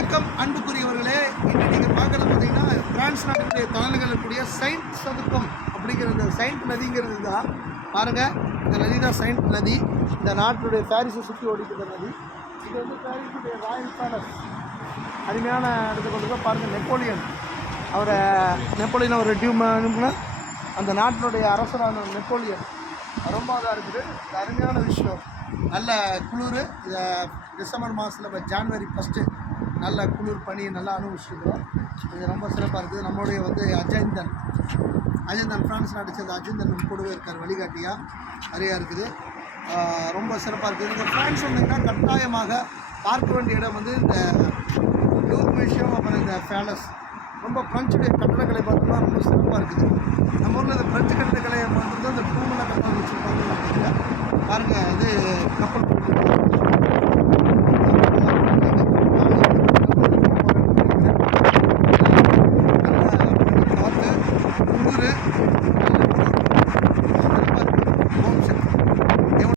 வணக்கம் அன்புக்குரியவர்களே. இன்று நீங்கள் பார்க்குறது பார்த்தீங்கன்னா பிரான்ஸ் நாட்டுடைய தலைநகரில் இருக்கக்கூடிய செயின்ட் சதுக்கம் அப்படிங்கிற இந்த செயின்ட் நதிங்கிறது தான். பாருங்கள், இந்த நதி தான் செயின்ட் நதி. இந்த நாட்டுடைய பாரிஸை சுற்றி ஓடிக்கிற நதி. இது வந்து பாரிஸுடைய ராயல் பேலஸ். அருமையான இடத்துக்கு வந்து பாருங்கள், நெப்போலியன் ஒரு டியூம்னா அந்த நாட்டினுடைய அரசரான நெப்போலியன் ரொம்ப இதாக இருக்குது. இது அருமையான விஷயம். நல்ல குளிர். இதை டிசம்பர் மாதத்தில் இப்போ ஜான்வரி 1 நல்ல குளிர் பனி நல்லா அனுபவிச்சுருக்கோம். இது ரொம்ப சிறப்பாக இருக்குது. நம்மளுடைய வந்து அஜந்தன் ஃப்ரான்ஸ் நாட்டை சேர்ந்த அஜந்தன் கூடவே இருக்கார், வழிகாட்டியாக நிறையா இருக்குது. ரொம்ப சிறப்பாக இருக்குது. இந்த ஃப்ரான்ஸ் வந்தீங்கன்னா கட்டாயமாக பார்க்க வேண்டிய இடம் வந்து இந்த லூர் மியூசியம், அப்புறம் இந்த பேலஸ். ரொம்ப பிரெஞ்சுடைய கட்டடக்கலை பார்த்தோம்னா ரொம்ப சிறப்பாக இருக்குது. நம்ம ஊரில் இந்த பிரெஞ்சு கட்டடக்கலையை பார்த்துட்டு இந்த பூமியில் கட்டடம் வச்சுருப்பாங்க. பாருங்கள், இது கப்பல்